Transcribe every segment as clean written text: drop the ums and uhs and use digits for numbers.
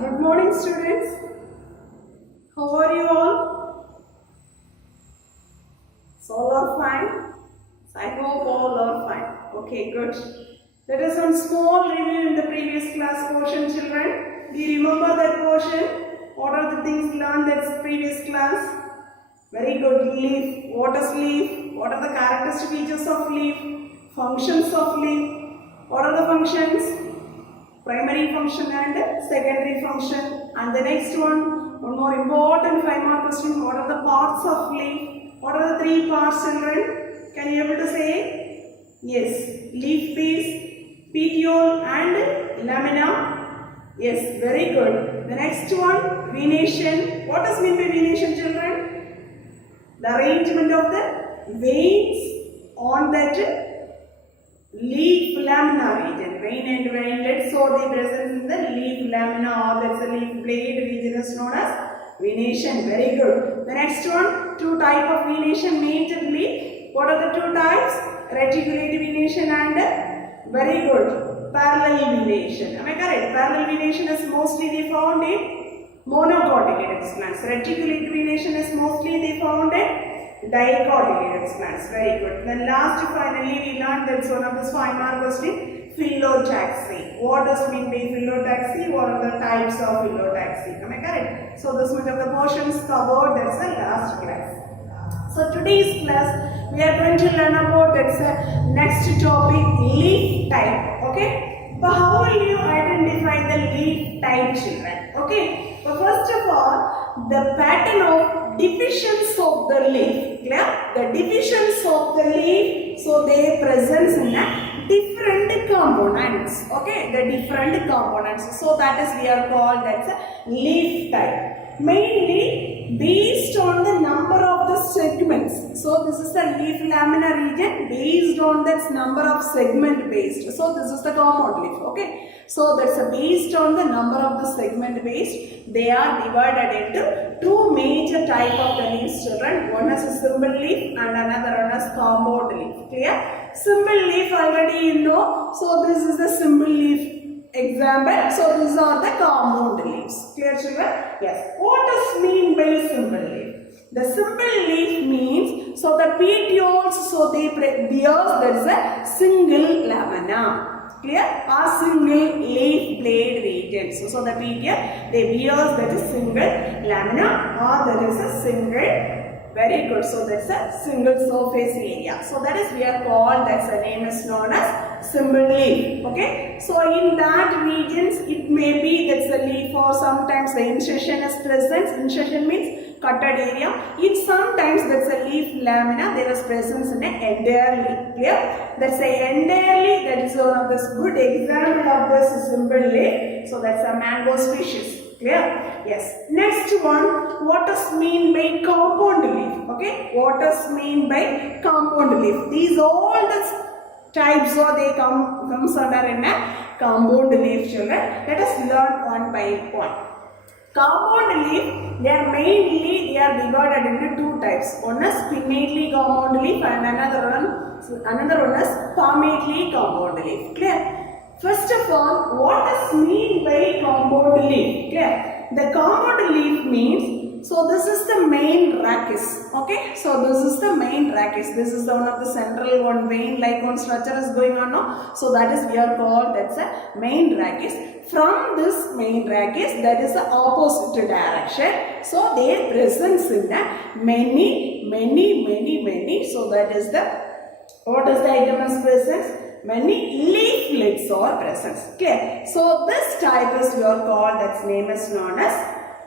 Good morning, students. How are you all? So all are fine? I hope all are fine. Okay, good. Let us do small review in the previous class portion, children. Do you remember that portion? What are the things learned in previous class? Very good. Leaf. What is leaf? What are the characteristic features of leaf? Functions of leaf. What are the functions? Primary function and secondary function. And the next one more important 5-mark question. What are the parts of leaf? What are the 3 parts, children? Can you able to say? Yes, leaf base, petiole and lamina. Yes, very good. The next one, venation. What does mean by venation, children? The arrangement of the veins on that leaf lamina region. Vein and veinlets, so they present in the leaf lamina or that's the leaf blade region is known as venation. Very good. The next one, 2 types of venation majorly. What are the 2 types? Reticulate venation and very good, parallel venation. Am I correct? Parallel venation is mostly found in monocotyledonous plants. Reticulate venation is mostly found in dicotyledonous plants. Very good. Then last finally we learned that's one of this 5-mark question. Phyllotaxy. What does mean by phyllotaxy? What are the types of phyllotaxy? Am I correct? So this much of the portions covered. That's the last class. So today's class we are going to learn about that's the next topic, leaf type. Okay. But how will you identify the leaf type, children? Okay. But first of all, the pattern of divisions of the leaf. Clear? The divisions of the leaf. So they present in a different components. Okay, the different components. So that is we are called that's a leaf type. Mainly based on the number of the segments. So this is the leaf lamina region based on that number of segment based. So this is the compound leaf. Okay. So that's based on the number of the segment based. They are divided into 2 major type of the leaves, children. One is a simple leaf and another one is compound leaf. Clear? Simple leaf already you know. So this is the simple leaf example. So these are the compound leaves. Clear, children? Yes. What does mean by simple leaf? The simple leaf means, so the petioles, so they bears there is a single lamina. Clear? A single leaf blade region. So the petiole, they bears that is single lamina or there is a single. Very good. So that's a single surface area. So that is we are called, that's the name is known as simple leaf. Okay. So in that regions it may be that's a leaf or sometimes the insertion is present. Insertion means cutted area. In sometimes that's a leaf lamina there is presence in an entirely. Clear? That's a entirely, that is one of the good example of this simple leaf. So that's a mango species. Clear? Yes. Next one, what does mean by compound leaf? Okay. What does mean by compound leaf? These all the types or they comes under in a compound leaf, children. Let us learn one by one. Compound leaf, they are divided into 2 types. One is pinnately compound leaf and another one is palmately compound leaf. Clear? First of all, what does mean by compound leaf? Clear? The compound leaf means, so this is the main rachis. Okay? So this is the main rachis. This is the one of the central one vein like one structure is going on now. So that is we are called that's a main rachis. From this main rachis, that is the opposite direction. So their presence in the many. So that is the, what is the item as presence? Many leaflets are present. Clear? So this type is we are called, that's name is known as,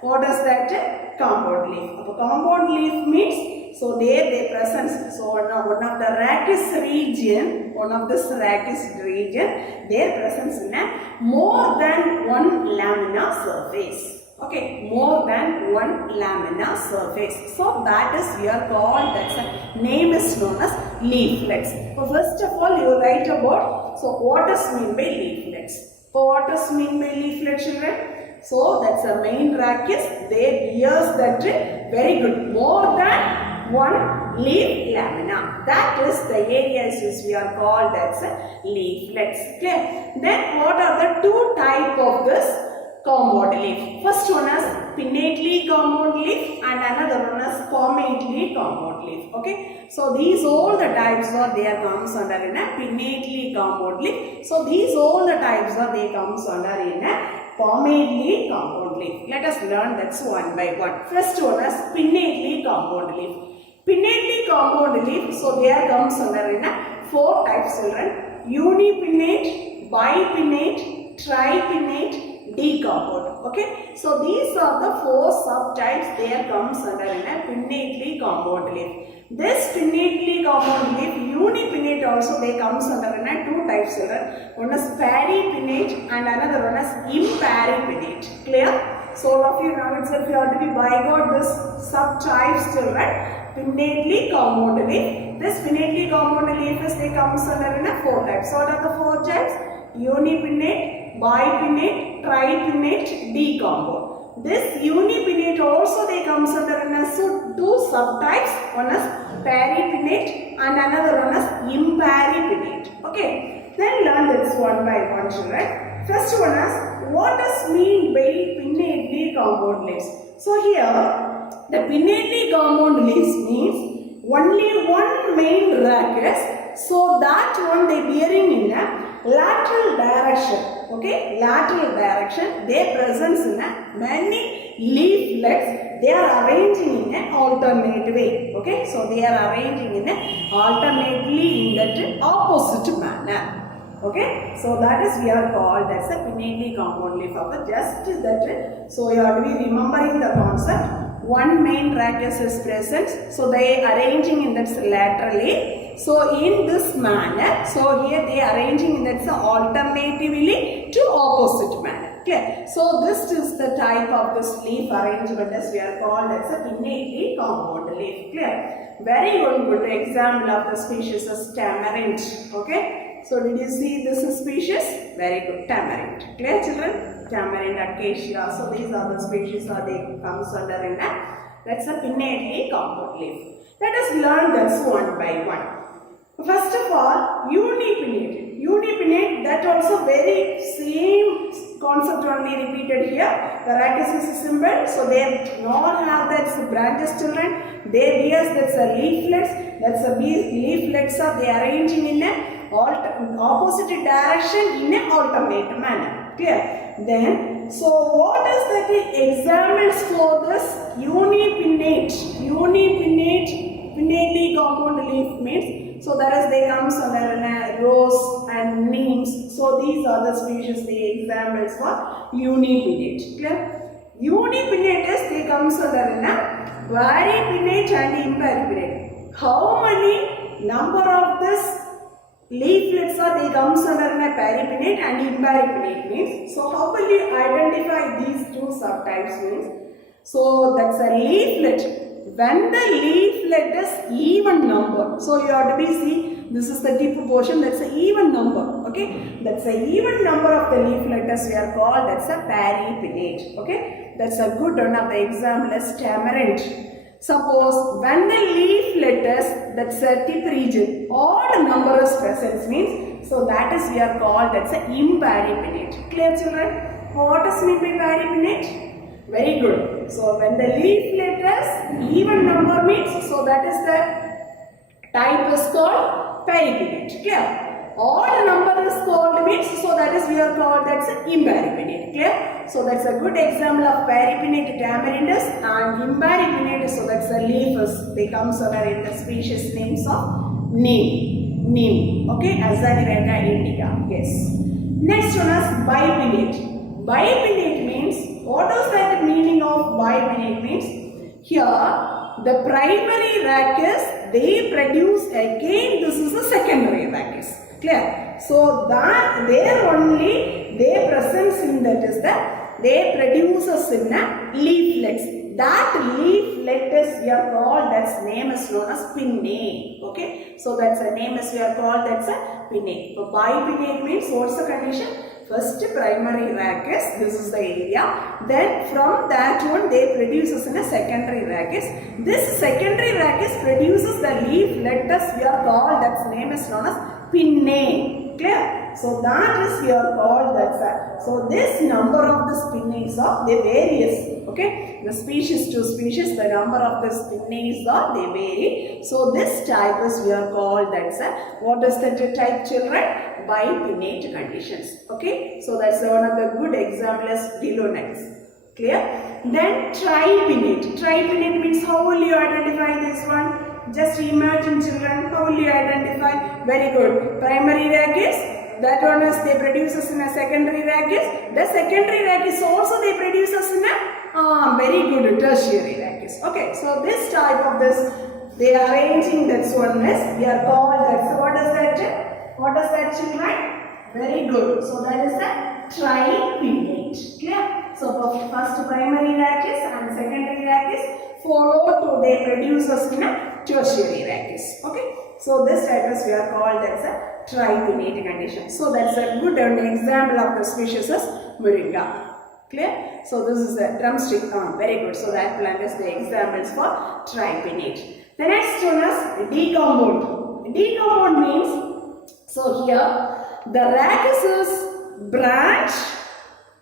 what is that? Compound leaf. So compound leaf means, so there they present, so one of the rachis region, their presence in a more than one lamina surface. Okay, more than one lamina surface. So that is we are called, that's a name is known as leaflets. So first of all you write about, so what does mean by leaflets? So what does mean by leaflets, children? So that's a main rachis. They bears that very good, more than one leaf lamina. That is the areas which we are called, that's leaflets. Clear? Then what are the 2 type of this compound leaf. First one is pinnately compound leaf and another one is palmately compound leaf. Okay, so these all the types are there comes under in a pinnately compound leaf. So these all the types are they comes under in a palmately compound leaf. Let us learn that's one by one. First one is pinnately compound leaf. Pinnately compound leaf, so there comes under in a four types children: unipinnate, bipinnate, tripinnate, decompound. Okay, so these are the four subtypes there comes under in a pinnately compound leaf. This pinnately compound leaf, unipinnate also they comes under in a two types children. One is peripinnate and another one is imparipinnate. Clear? So all of you now itself you have to be by God this subtypes children. Pinnately compound leaf. This pinnately compound leaf is they comes under in a four types. So what are the four types? Unipinnate, bipinnate, tripinnate, decompound. This unipinnate also they comes under in a two subtypes. One is peripinnate and another one is imparipinnate. Okay, then learn this one by one children. First one is what does mean by pinnately compound leaves? So here the pinnately compound leaves means only one main rachis, so that one they bearing in a lateral direction. Okay, lateral direction, they present in a many leaflets, they are arranging in an alternate way. Okay, so they are arranging in a alternately in that opposite manner. Okay, so that is we are called that's a pinnately compound leaf of just that. So you have to be remembering the concept. One main rachis is present, so they arranging in that laterally. So in this manner, so here they are arranging in that alternatively to opposite manner. Clear? So this is the type of this leaf arrangement as we are called as a pinnately compound leaf. Clear? Very good example of the species is tamarind. Okay? So did you see this species? Very good, tamarind. Clear children? Tamarind, acacia. So these are the species are they comes under in a that's a pinnately compound leaf. Let us learn this one by one. First of all, unipinnate. Unipinnate, that also very same concept only repeated here. The rachis is symbol, so they not have that branches children. They bears that's a leaflets. That's a leaflets are they arranging in a opposite direction in a alternate manner. Clear? Then, so what is that examples for this unipinnate? Unipinnate, pinnately compound leaf means, so that is they comes under rose and neems. So these are the species, the examples for unipinnate. Clear? Unipinnate is they comes under varipinnate and imparipinnate. How many number of this leaflets are they comes under a peripinnate and imparipinnate means. So how will you identify these two subtypes means? So that's a leaflet. When the leaflet is even number, so you have to be see this is the tip portion, that's an even number. Okay, that's a even number of the leaflet as we are called, that's a peripinnate. Okay, that's a good one of the example as tamarind. Suppose when the leaflet is that's a tip region, odd number is present means, so that is we are called that's a imparipinnate. Clear children? What does mean by peripinnate? Very good. So when the leaflet is even number means, so that is the type is called peripinnate. Clear? Odd number is called means, so that is we are called that's imparipinnate. Clear? So that's a good example of peripinnate tamarindus and imparipinnate. So that's a leaf is they comes under in the species names of neem. Okay, Azanirata indica. Yes. Next one is bipinnate. Bipinnate means, what is that meaning of bipinnate means? Here the primary rachis they produce again, this is a secondary rachis. Clear? So that there only they presence in that is that they produces in a leaflets. That leaflet is we are called, that's name is known as pinnate. Okay, so that's a name is we are called that's a pinnate. So bipinnate means what's the condition? First primary rachis, this is the area. Then from that one they produces in a secondary rachis. This secondary rachis produces the leaflets we are called, that's name is known as pinnate. Clear? So that is we are called that's a. So this number of this pinnate they vary. Okay, the species to species, the number of the pinnates are they vary. So this type is we are called that's a what is that type, children? Bipinnate conditions. Okay, so that's one of the good examples below next. Clear? Then tripinnate. Tripinnate means how will you identify this one? Just imagine, children, how will you identify? Very good. Primary rachis, that one is they produces in a secondary rachis. The secondary rachis also they produces in a very good tertiary rachis. Okay, so this type of this, they are arranging this one is, we are called that. So what is that? What is that, children? Very good. So that is the tripinnate. Clear? So first primary rachis and secondary rachis followed to they produces in a tertiary rachis. Okay, so this type is we are called as a tripinnate condition. So that's a good example of the species is Moringa. Clear? So this is a drumstick. Very good. So that plant is the examples for tripinnate. The next one is decomposed. Decomposed means, so here the rachis is branch,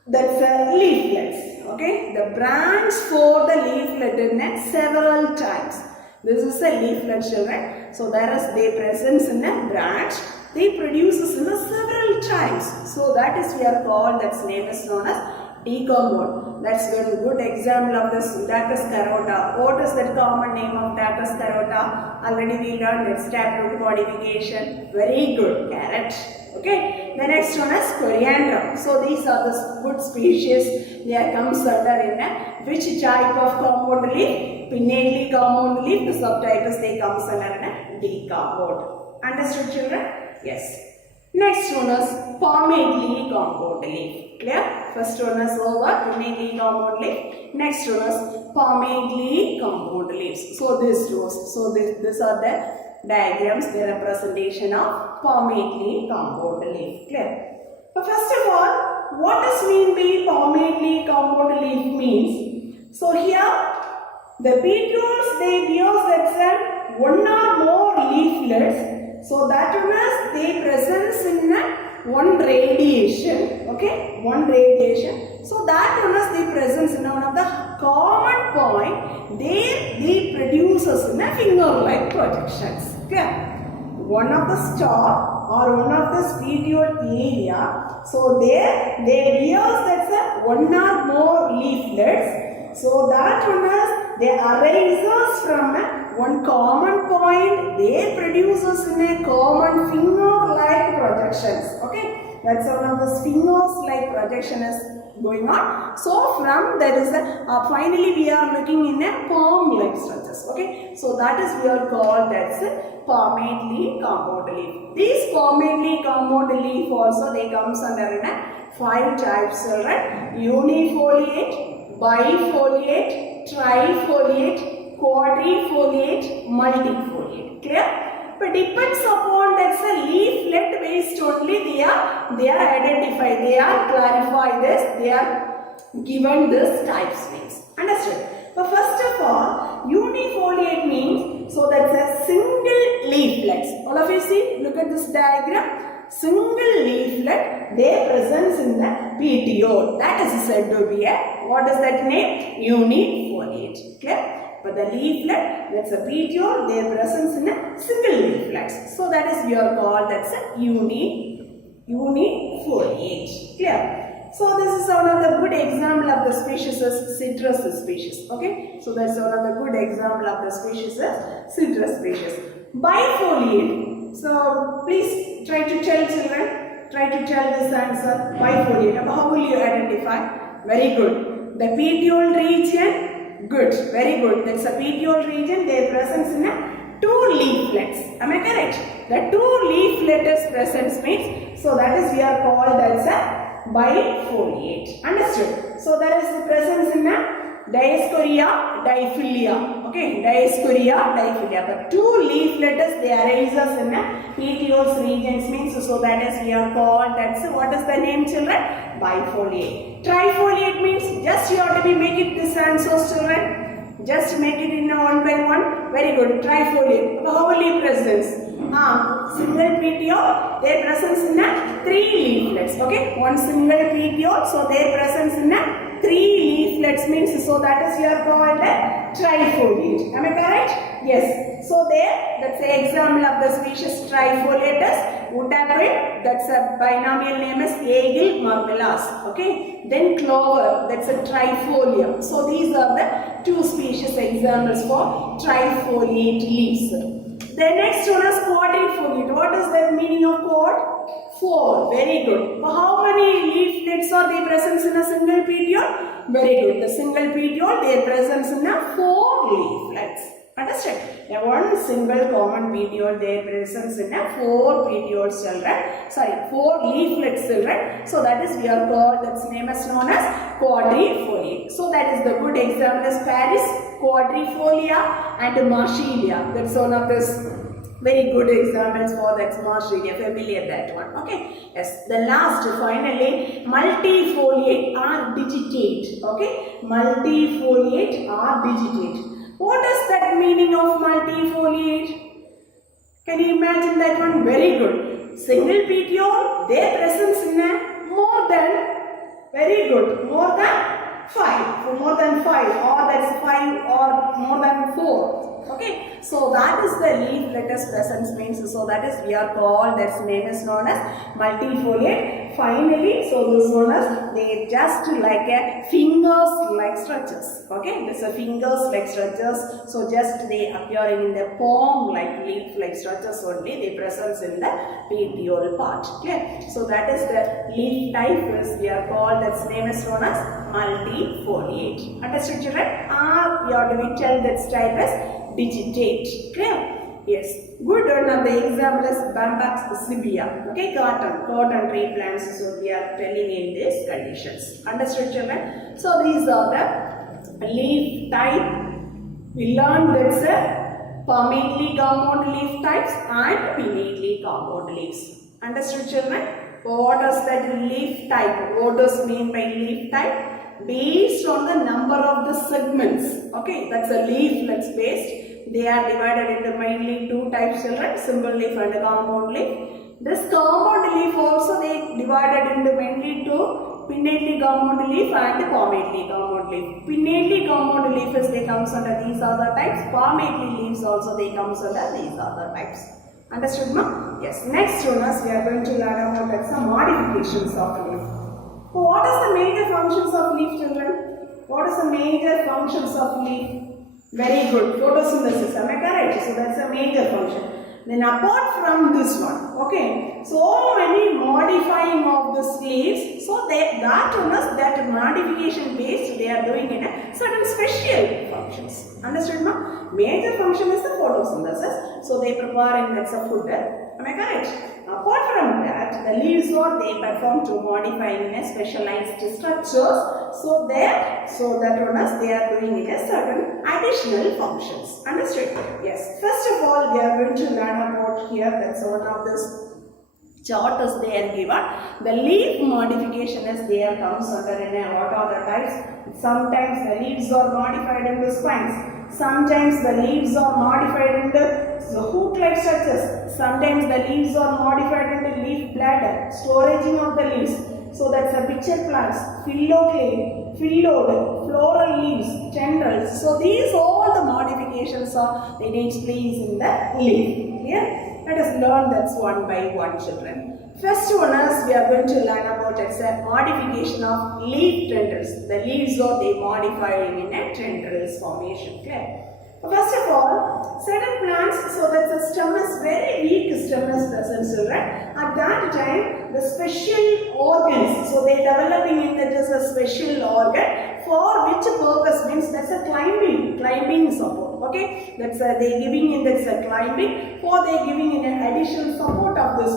that's a leaflets. Okay, the branch for the leaflet in several times. This is a leaflet, children. So there is they presence in a branch. They produces in a several times. So that is we are called. That's name is known as decomposed. That's very good example of this Dacus carota. What is the common name of Dacus carota? Already we learned it's taproot modification. Very good. Carrot. Okay. The next one is coriander. So these are the good species. They are comes under in a which type of compound leaf? Pinnately compound leaf. The subtype is they comes under in a decomposed. Understood, children? Yes. Next one is palmately compound leaf. Clear? First one is over pinnately compound leaf. Next one is palmately compound leaves. So this rows. So these are the diagrams, the representation of palmately compound leaf. Clear? But first of all, what does mean by palmately compound leaf means? So here the petioles they bear that one or more leaflets. So that one is they presence in one radiation. Okay, one radiation. So that one is they presence in one of the common point. They produces in a finger-like projections. Okay, one of the stalk or one of the petiole area. So there they bears that's one or more leaflets. So that one is they arises from one common point. They produces in a common finger-like projections. Okay, that's one of the fingers-like projection is going on. So from there is finally we are looking in a palm-like structures. Okay, so that is we are called as palmately compound leaf. These palmately compound leaf also they comes under in a 5 types, right? Unifoliate, bifoliate, trifoliate, quadrifoliate, multifoliate. Clear? But depends upon that's a leaflet based only they are identified, they are clarified this, they are given this types means. Understood? But first of all, unifoliate means, so that's a single leaflet. All of you see, look at this diagram. Single leaflet, they presence in the petiole. That is said to be a, what is that name? Unifoliate. Clear? But the leaflet, that's a petiole, their presence in a single leaflet. So that is we are called that's a unifoliate. Clear? So this is one of the good example of the species is citrus species. Okay? So that's one of the good example of the species is citrus species. Bifoliate. So please try to tell children, try to tell this answer. Bifoliate. How will you identify? Very good. The petiole region. Good, very good. That's a petiole region. Their presence in a 2 leaflets. Am I correct? The 2 leaflets presence means, so that is we are called as a bifoliate. Understood? So there is the presence in a Dioscorea, diphylia. Okay, Dioscorea, diphylia. But 2 leaflets they arises in a petioles regions means, so that is we are called that's what is the name, children? Bifoliate. Trifoliate means just you have to be make it this answers, children. Just make it in a 1 by 1. Very good. Trifoliate. How will you presence? Single petiole, their presence in a 3 leaflets. Okay, one single petiole, so their presence in a 3 leaflets means, so that is we are called a trifoliate. Am I correct? Yes. So there, that's the example of the species trifoliatus. Wood apple, that's a binomial name is Aegil marmelas. Okay. Then clover, that's a trifolium. So these are the two species examples for trifoliate leaves. The next one is quadrifoliate. What is the meaning of quad? 4. Very good. How many leaflets are they present in a single petiole? Very good. The single petiole, their presence in a 4 leaflets. Understand? Now one single common petiole, their presence in a 4 petioles children. Sorry, 4 leaflets children. So that is we are called, that's name is known as quadrifoliate. So that is the good example is Paris quadrifolia and Marsilia. That's one of this very good examples for that Marsilia. Familiar that one. Okay. Yes. The last finally multifoliate or digitate. Okay. Multifoliate or digitate. What is that meaning of multifoliate? Can you imagine that one? Very good. Single petiole, their presence in a more than, very good, more than 5. So more than 5 or that's 5 or more than 4. Okay, so that is the leaflet's presence means. So that is we are called, that's name is known as multifoliate. Finally, so this one is they just like a fingers like structures. Okay, this are fingers like structures. So just they appearing in the palm like leaf like structures only. They presence in the petiole part. Okay, so that is the leaf type is we are called, that's name is known as multifoliate. Understood children? Or we are doing tell that type as digitate. Clear? Yes. Good one of the example is Bambax sibia. Okay, cotton tree plants. So we are telling in these conditions. Understood children? So these are the leaf type. We learned that's a permanently compound leaf types and pinnately compound leaves. Understood children? What is that leaf type? What does mean by leaf type? Based on the number of the segments. Okay, that's a leaflets based. They are divided into mainly 2 types children, simple leaf and compound leaf. This compound leaf also they divided into mainly 2, pinnately compound leaf and palmately compound leaf. Pinnately compound leaf is they comes under these other types, palmately leaves also they comes under these other types. Understood ma? Yes. Next one is we are going to learn about some modifications of leaf. So what is the major functions of leaf children? What is the major functions of leaf? Very good. Photosynthesis. Am I correct? So that's a major function. Then apart from this one, okay, so many modifying of the leaves. So that one is that modification based they are doing in a certain special functions. Understood ma? Major function is the photosynthesis. So they preparing that's a food. Am I correct? Apart from that, the leaves what they perform to modifying in a specialized structures. So that one is they are doing in a certain additional functions. Understood? Yes. First of all, we are going to learn about here. That's one of this chart is there given. The leaf modification is there comes under in a what are the types? Sometimes the leaves are modified into spines. Sometimes the leaves are modified into the hook-like structures. Sometimes the leaves are modified into leaf bladder, storaging of the leaves. So that's a picture plants, phylloid, floral leaves, tendrils. So these all the modifications are they take place in the leaf. Clear? Let us learn that's one by one children. First one is we are going to learn about it's a modification of leaf tendrils. The leaves are they modifying in a tendrils formation. Clear? First of all, certain plants, so that the stem is very weak stem is present children. At that time, the special organs, so they developing in that is a special organ for which purpose means that's a climbing support. Okay, that's they giving in that's a climbing for they giving in an additional support of this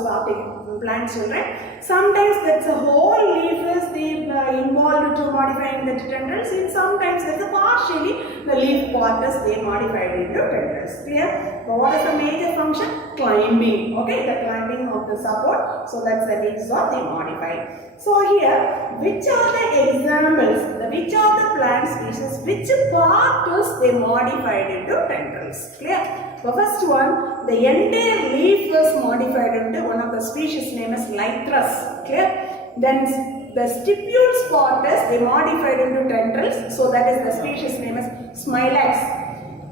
plant children. Sometimes that's a whole leaf is they involved to modifying the tendrils. And sometimes that's a partially the leaf part is they modified into tendrils. Clear? So what is the major function? Climbing. Okay, the climbing of the support. So that's the leaves are they modified. So here, which are the examples? Which are the plant species? Which part is they modified into tendrils? Clear? The first one, the entire leaf is modified into one of the species name is Lythras. Clear? Then the stipules part is they modified into tendrils. prickles. So that is the species name is Smilax.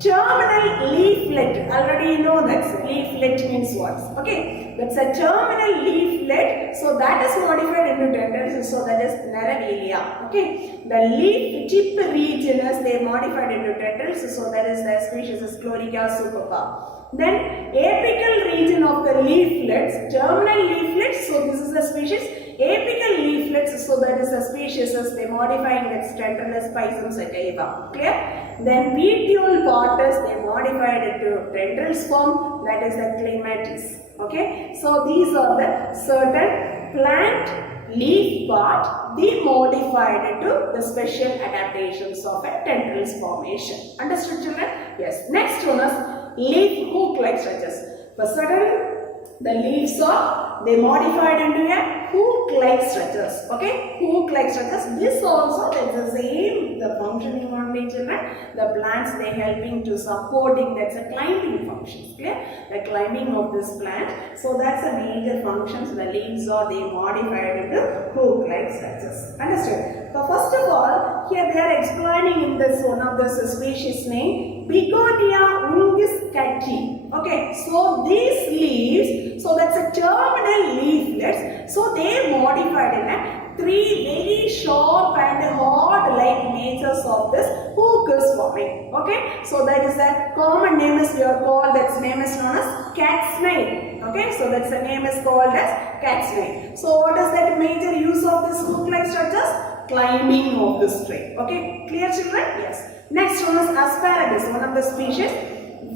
Terminal leaflet. Already you know that leaflet means what? Okay, that's a terminal leaflet. So that is modified into tendrils. So that is Neravilia. Okay, the leaf tip region is they modified into tendrils. So that is the species is Chlorica superba. Then apical region of the leaflets, terminal leaflets. So this is the species. Apical leaflets. So that is the species is they modifying its tendrils Pisum sativa. Clear? Then petiole part is they modified it to tendrils form, that is the clematis. Okay, so these are the certain plant leaf part they modified into the special adaptations of a tendrils formation. Understood, children? Yes. Next one is leaf hook-like structures. For certain the leaves are they modified into a hook-like structures. Okay, hook-like structures. This also is the same. The functioning only, children. The plants they helping to supporting. That's a climbing functions. Clear? The climbing of this plant. So that's the major functions. The leaves are they modified into hook-like structures. Understood? So first of all, here they are explaining in this one of this species name Begonia ungiscati. Okay, so these leaves, so that's a terminal leaflets. So they modified in a three very sharp and hard like natures of this hook is forming. Okay, so that is a common name is we are called, that's name is known as cat's snake. Okay, so that's the name is called as cat's snake. So what is that major use of this hook-like structures? Climbing of this tree. Okay, clear, children? Yes. Next one is asparagus, one of the species.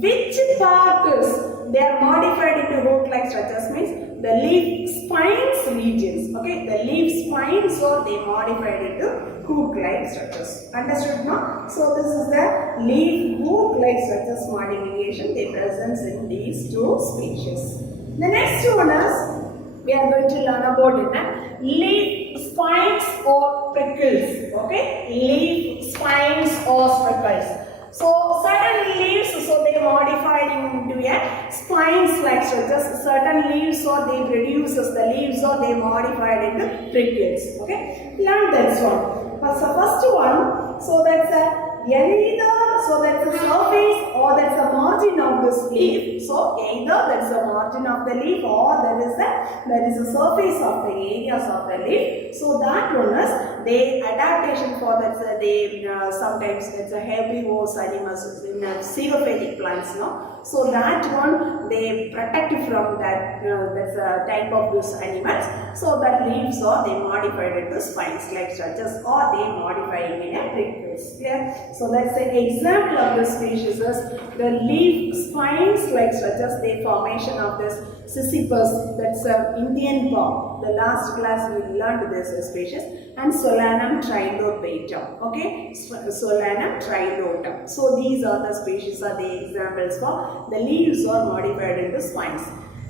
Which part is they are modified into hook-like structures means the leaf spines regions. Okay, the leaf spines or they modified into hook-like structures. Understood now? So this is the leaf hook-like structures modification they present in these two species. The next one is we are going to learn about it. Leaf spines or prickles. Okay, leaf spines or prickles. So certain leaves, so they modified into a spines like structures. Certain leaves or they produces the leaves or they modified into prickles. Okay, learn this one. So first one, so that's a either, so that's the surface or that's the margin of this leaf. So either that's the margin of the leaf or that is the surface of the areas of the leaf. So that one is the adaptation for that they sometimes it's a herbivores animals in xerophagic plants, no. So that one they protect from that that's a type of those animals. So that leaves or they modified into spines like structures or they modifying in a prickles. Yeah. So that's an example of the species is the leaf spines like structures, the formation of this Sisyphus, that's Indian palm. The last class we learned this species, and Solanum trilobatum. Okay, Solanum trilobatum. So these are the species are the examples for the leaves are modified into spines.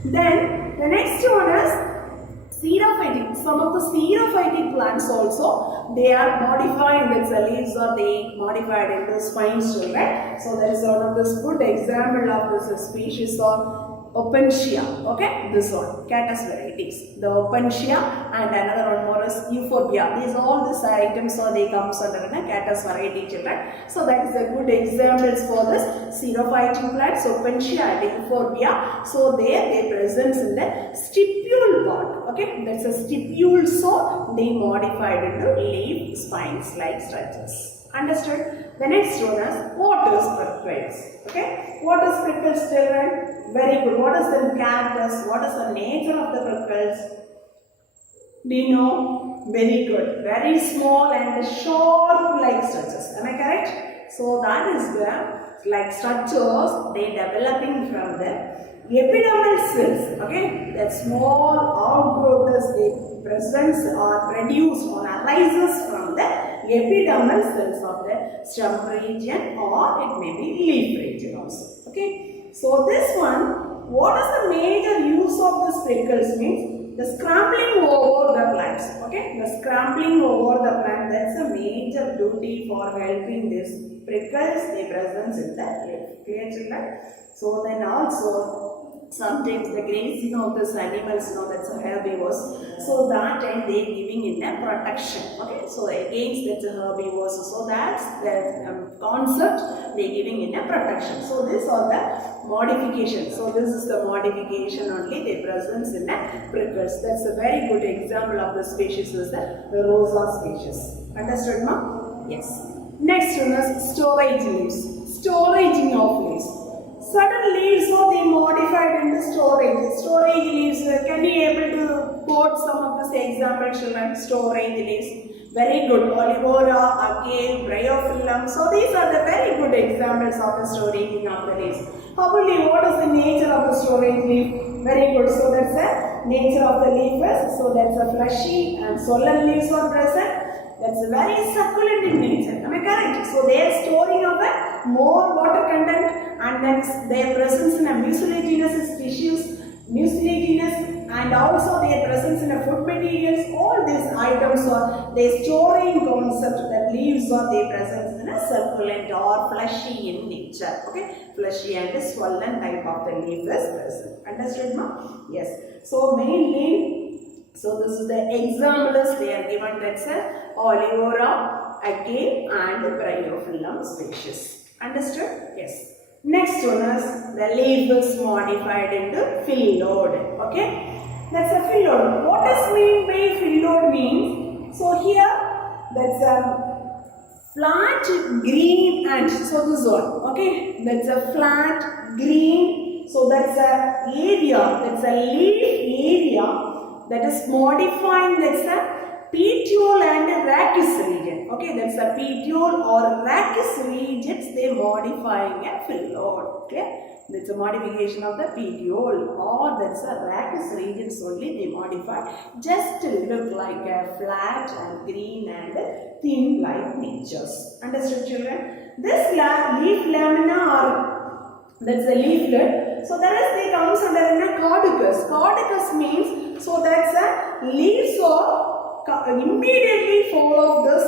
Then the next one is xerophagic. Some of the xerophagic plants also they are modified with the leaves or they modified into spines too, right? So that is one of the good example of this species or Opentia. Okay, this one Catus varieties. The Opentia and another one more is Euphorbia. These all these items or they comes under the Catus variety, children. So that is a good examples for this xerophagic plants, Opentia and Euphorbia. So they present in the stipule part. Okay, that's a stipule, so they modified into leaf spines like structures. Understood? The next one is what is prickles? Okay, what is prickles, children? Very good. What is the characters? What is the nature of the prickles? Do you know? Very good. Very small and sharp like structures. Am I correct? So that is the like structures they developing from the epidermal cells. Okay, that small outgrowths they presents or produce or arises from the epidermal cells of the stem region or it may be leaf region also. Okay, so this one, what is the major use of the prickles means? The scrambling over the plants. Okay, the scrambling over the plant, that's a major duty for helping this prickles they present in the leaf. Clear, children? So then also sometimes the grazing of these animals, that's a herbivores. So that time they giving in a protection. Okay, so against that's a herbivores. So that's the concept they giving in a protection. So this are the modification. So this is the modification only they presence in a prickles. That's a very good example of the species is the Rosa species. Understood, ma? Yes. Next one is storage leaves. Storage of leaves. Certain leaves are they modified into storage. Storage leaves, can you able to quote some of this example children? Storage leaves. Very good. Olivora, agave, bryophyllum. So these are the very good examples of the storage of the leaves. Probably what is the nature of the storage leaf? Very good. So that's the nature of the leaf is. So that's a fleshy and swollen leaves are present. That's very succulent in nature. Am I correct? So they are storing of a more water content, and then their presence in a mucilaginous tissues, and also their presence in a food materials. All these items are their storing concept that leaves are their presence in a succulent or fleshy in nature. Okay, fleshy and swollen type of the leaf is present. Understood, ma? Yes. So mainly. So this is the examples they are given, that's a Olivora, agave and bryophyllum species. Understood? Yes. Next one is the leaf is modified into phyllodes. Okay? That's a phyllodes. What does mean by phyllodes means? So here that's a flat green and so this one. Okay? That's a flat green. So that's a area. That's a leaf area. That is modifying, that's a petiole and rachis region. Okay, that's a petiole or rachis regions they modifying a phyllodes. Okay, that's a modification of the petiole or that's a rachis regions only they modify. Just to look like a flat and green and thin like natures. Understood, children? This leaf lamina or that's a leaflet. So that is they comes under a caducus. Caducus means so that's a leaves or immediately follow this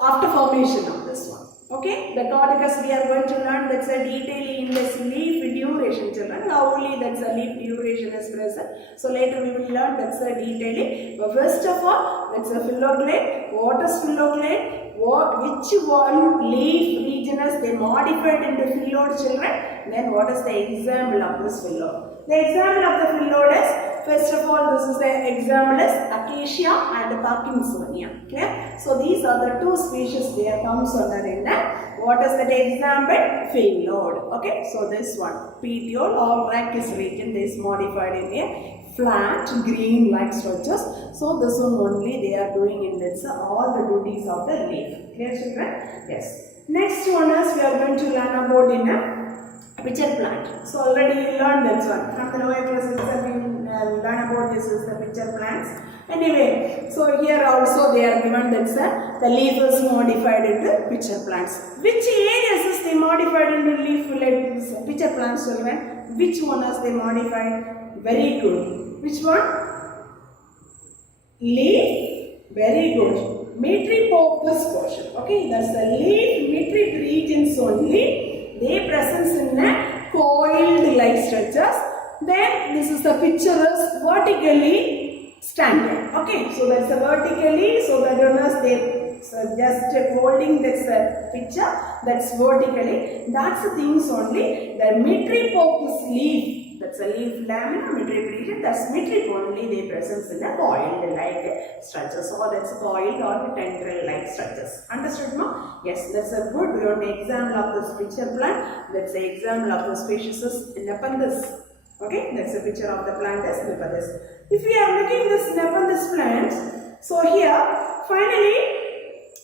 after formation of this one. Okay, the caducus we are going to learn that's a detail in this leaf duration, children. How only that's a leaf duration is present. So later we will learn that's a detailing. But first of all, that's a phylloglade. What is phylloglade? Which one leaf region is they modified into phyllodes, children? Then what is the example of this phyllodes? The example of the phyllodes is, first of all, this is the example is Acacia and Parkinsonia. Okay? So these are the two species there comes under in that. What is that example? Phyllodes. Okay? So this one, petiole or rachis region is modified in a flat green like structures. So this one only they are doing in this all the duties of the leaf. Clear, children? Yes. Next one is we are going to learn about in a pitcher plant. So already you learned this one. From the lower classes we learn about this is the pitcher plants. Anyway, so here also they are given that the leaf is modified into pitcher plants. Which areas is they modified into leaf like pitcher plants, children? Which one is they modified? Very good. Which one? Leaf. Very good. Metripopus portion. Okay, that's the leaf metrip regions only. They presence in a coiled like structures. Then this is the picture is vertically standing. Okay, so that's a vertically. So that one is they just holding this picture. That's vertically. That's the things only. The metripopus leaf. That's a leaf lamina, midrib region. That's midrib only they presence in a coiled like structures. So that's coiled or tendril like structures. Understood, ma? Yes, that's a good example of this picture plant. That's the example of the species is Nepenthes. Okay, that's a picture of the plant as Nepenthes. If we are looking this Nepenthes plant, so here finally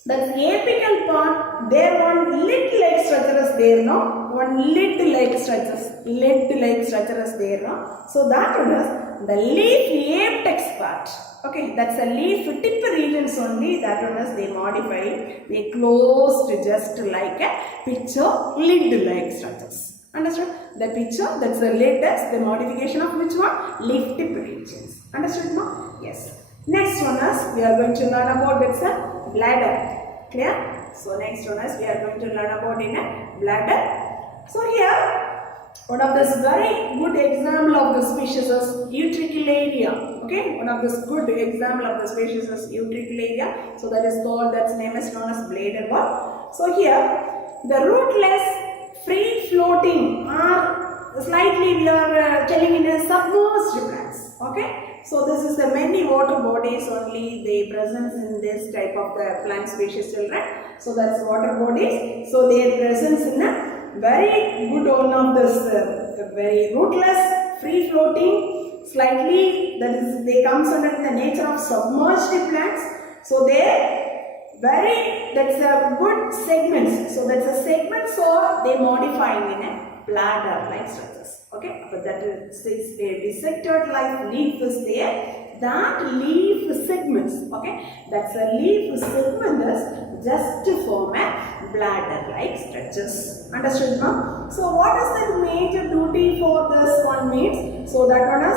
that apical part, there one lid-like structure is there, no? One lid-like structure is there, no? So that one is the leaf apex part. Okay, that's a leaf tip regions only. That one is they modify, they closed just like a picture lid-like structures. Understood? The picture, that's the lid, that's the modification of which one? Leaf tip regions. Understood, no? Yes. Next one is we are going to learn about that's a bladder. Clear? So next one is we are going to learn about in a bladder. So here One of this very good example of the species is Utricularia. Okay, one of this good example of the species is Utricularia. So that is called, that's name is known as bladed worm. So here, the rootless, free floating are slightly we are telling in a submerged plants. Okay, so this is the many water bodies only they presence in this type of the plant species, children. So that's water bodies. So their presence in a very good one of this very rootless, free floating, slightly that is they comes under the nature of submerged plants. So they very, that's a good segments. So that's a segments or they modifying in a bladder like structures. Okay, but that is a dissected like leaf is there. That leaf segments, okay, that's a leaf segment is just to form a bladder like structures. Understood, ma'am? So what is the major duty for this one means? So that one is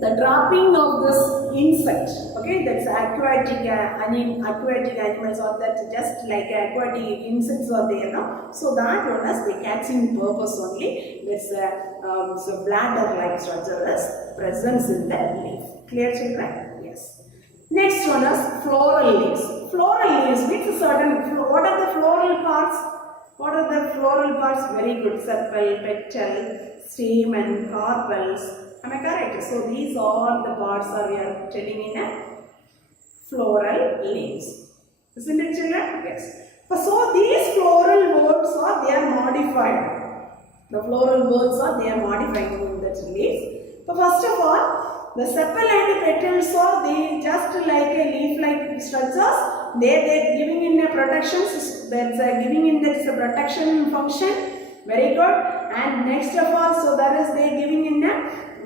the trapping of this insect. Okay, that's aquatic aquatic animals or that just like aquatic insects are there now. So that one is the catching purpose only. This so bladder like structure is presence in the leaf. Clear, children? Yes. Next one is floral leaves. Floral leaves means a certain, what are the floral parts? What are the floral parts? Very good. Sepal, petal, stamen, carpels. Am I correct? So these are the parts are we are telling in a floral leaves. Isn't it, children? Yes. So these floral words are they are modified. The floral words are they are modified in the leaves. So first of all, the sepal and petals are they just like a leaf-like structures. They giving in a protection. That's giving in that protection function. Very good. And next of all, so that is they giving in a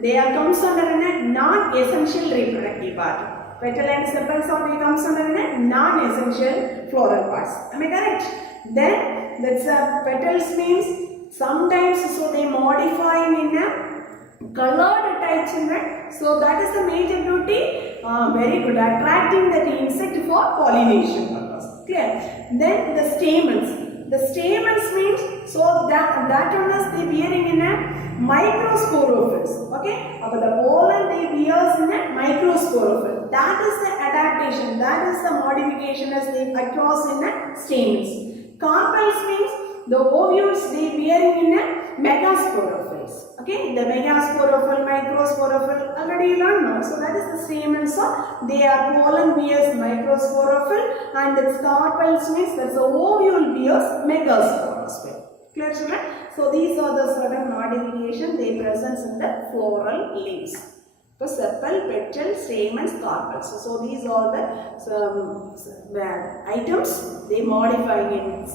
they are comes under a non-essential reproductive part. Petal and sepals are they comes under a non-essential floral parts. Am I correct? Then that's petals means sometimes so they modify in a colored type, children. So that is the major duty. Very good. Attracting the insect for pollination purpose. Clear? Then the stamens. The stamens means so that one is they bearing in a microsporophylls. Okay? But the pollen they bears in a microsporophyll. That is the adaptation. That is the modification as they across in a stamens. Carpels means the ovules they bearing in a megasporophylls. Okay? The megasporophyll, microsporophyll already you learned now. So that is the stamens. So they are pollen bears microsporophyll and the carpels means that's the ovule bears megasporophyll. Clear, children? So these are the certain modification they present in the floral leaves. So sepal, petal, stamens, carpels. So these are the items they modify in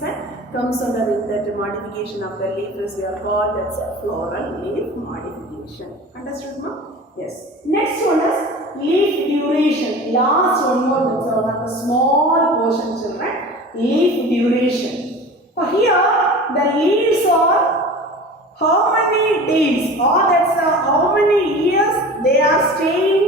comes under that modification of the leaf is we are called that's a floral leaf modification. Understood, ma'am? Yes. Next one is leaf duration. Last one more, that's one of the small portion, children. Leaf duration. So here the leaves are how many days or that's how many years they are staying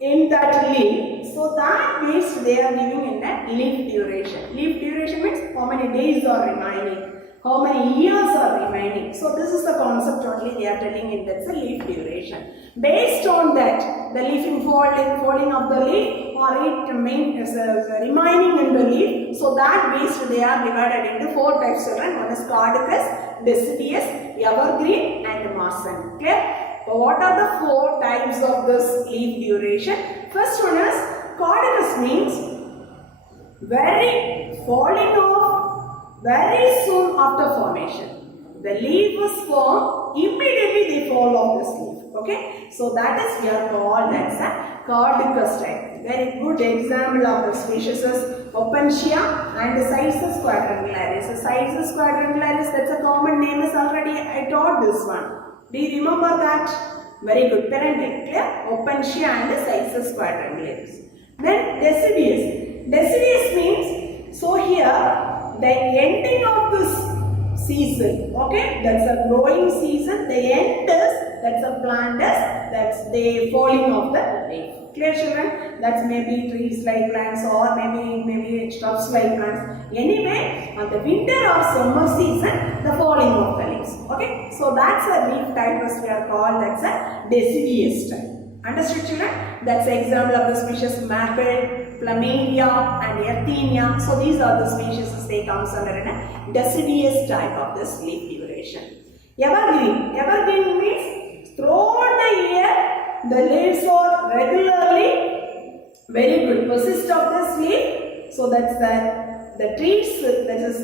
in that leaf. So that means they are giving in that leaf duration. Leaf duration means how many days are remaining, how many years are remaining. So this is the concept only they are telling in that's a leaf duration. Based on that, the leafing folding of the leaf or it remaining in the leaf. So that based they are divided into 4 types, children. One is caducous, deciduous, evergreen and marsan. Clear? So what are the 4 types of this leaf duration? First one is caducous means very falling off very soon after formation. The leaf is formed, immediately they fall off this leaf. Okay, so that is we are called as a caducous type. Very good example of the species is Opuntia and Cyzus quadrangularis. Cyzus quadrangularis, that's a common name is already I taught this one. Do you remember that? Very good. Parenting. Clear? Opuntia and Cyzus quadrangularis. Then deciduous. Deciduous means so here the ending of this season. Okay, that's a growing season. The end is that's a plant is that's the falling of the leaf. Clear children? That's maybe trees like plants or maybe shrubs like plants. Anyway, on the winter or summer season, the falling of the leaves. Okay, so that's a leaf type as we are called. That's a deciduous type. Understood children? That's an example of the species maple, plumeria and earthenia. So these are the species they comes under a deciduous type of this leaf duration. Evergreen. Evergreen means throughout the year the leaves are regularly very good persist of this leaf. So that's the trees, that is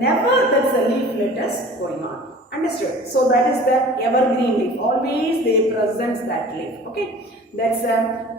never that's the leaflet is going on. Understood? So that is the evergreen leaf. Always they present that leaf. Okay. That's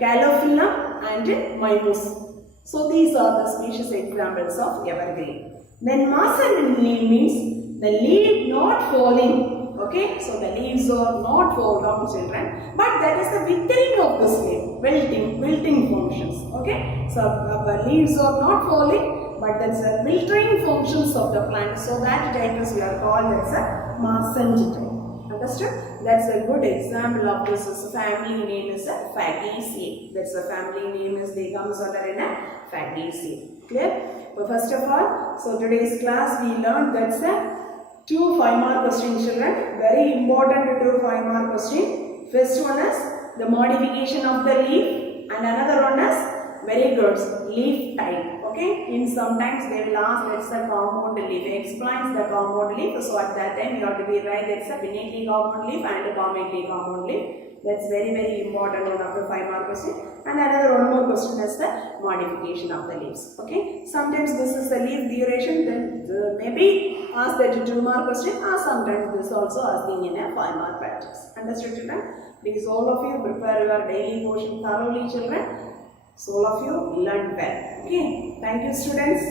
Calophyllum and Mimosa. So these are the species examples of evergreen. Then Mason leaf means the leaf not falling. Okay. So the leaves are not fall down children. But that is the withering of this leaf. Wilting functions. Okay. So the leaves are not falling. But that's the withering functions of the plant. So that type is we are called as a Mason type. Understood? That's a good example of this. Family name is a Fabaceae. That's the family name is they comes under in a Fabaceae. Clear? But first of all, so today's class we learned that's a 2 5-mark question children. Very important 2 5-mark question. First one is the modification of the leaf and another one is very good leaf type. Okay, in sometimes they will ask that's a compound leaf. Explains the compound leaf. So at that time you have to be right. That's a pinnately compound leaf and a palmately compound leaf. That's very important one of the 5-mark question. And another one more question is the modification of the leaves. Okay, sometimes this is the leaf duration. Then maybe ask that 2-mark question, or sometimes this also asking in a 5-mark practice. Understood children? Please all of you prepare your daily portion thoroughly children. So all of you learn well. Okay. Thank you students.